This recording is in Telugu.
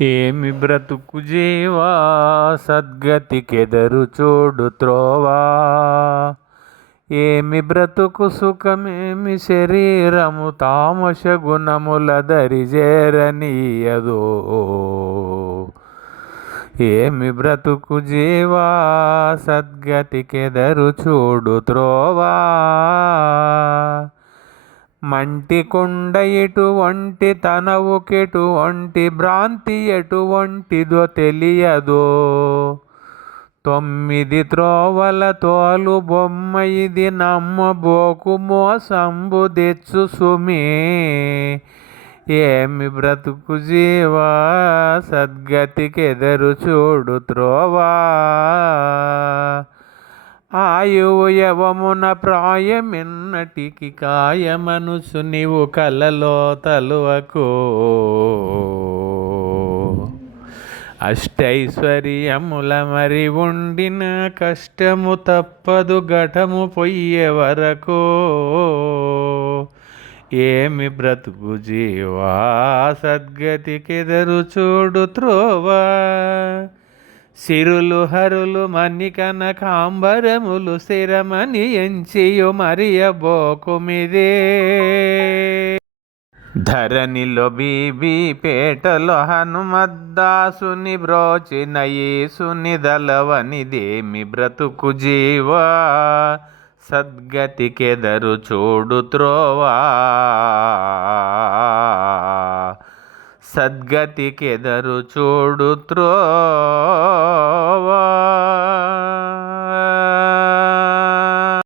ఏమి బ్రతుకు జీవా? సద్గతికెదరు చూడు త్రోవా. ఏమి బ్రతుకు సుఖమేమి? శరీరము తామస గుణముల దరిజేరనీయదో ఏమి బ్రతుకు జీవా? సద్గతికెదరు చూడు త్రోవా. మంటి కొండ ఎటువంటి తనవుకెటువంటి భ్రాంతి ఎటువంటిదో తెలియదో. తొమ్మిది త్రోవల తోలు బొమ్మ ఇది నమ్మబోకు మోసంబు తెచ్చు సుమే. ఏమి బ్రతుకు జీవా సద్గతికెదరు చూడు త్రోవా. ఆయువు యవమున ప్రాయమిన్నటికి కాయమనుసు నీవు కలలో తలువకు. అష్టైశ్వర్యముల మరి ఉండిన కష్టము తప్పదు ఘటము పొయ్యే వరకు. ఏమి బ్రతుకు జీవా సద్గతికెదరు చూడు త్రోవా. సిరులు హరులు మన్నికన కాంబరములు స్థిరమని ఎంచియు మరియ బోకుమిదే. ధరణిలో బీబీ పేటలో హనుమద్దాసుని బ్రోచిన యేసుని దళవనిదేమి బ్రతుకు జీవా? సద్గతికెదరు చూడు త్రోవా? సద్గతికెదరు చూడు త్రోవా.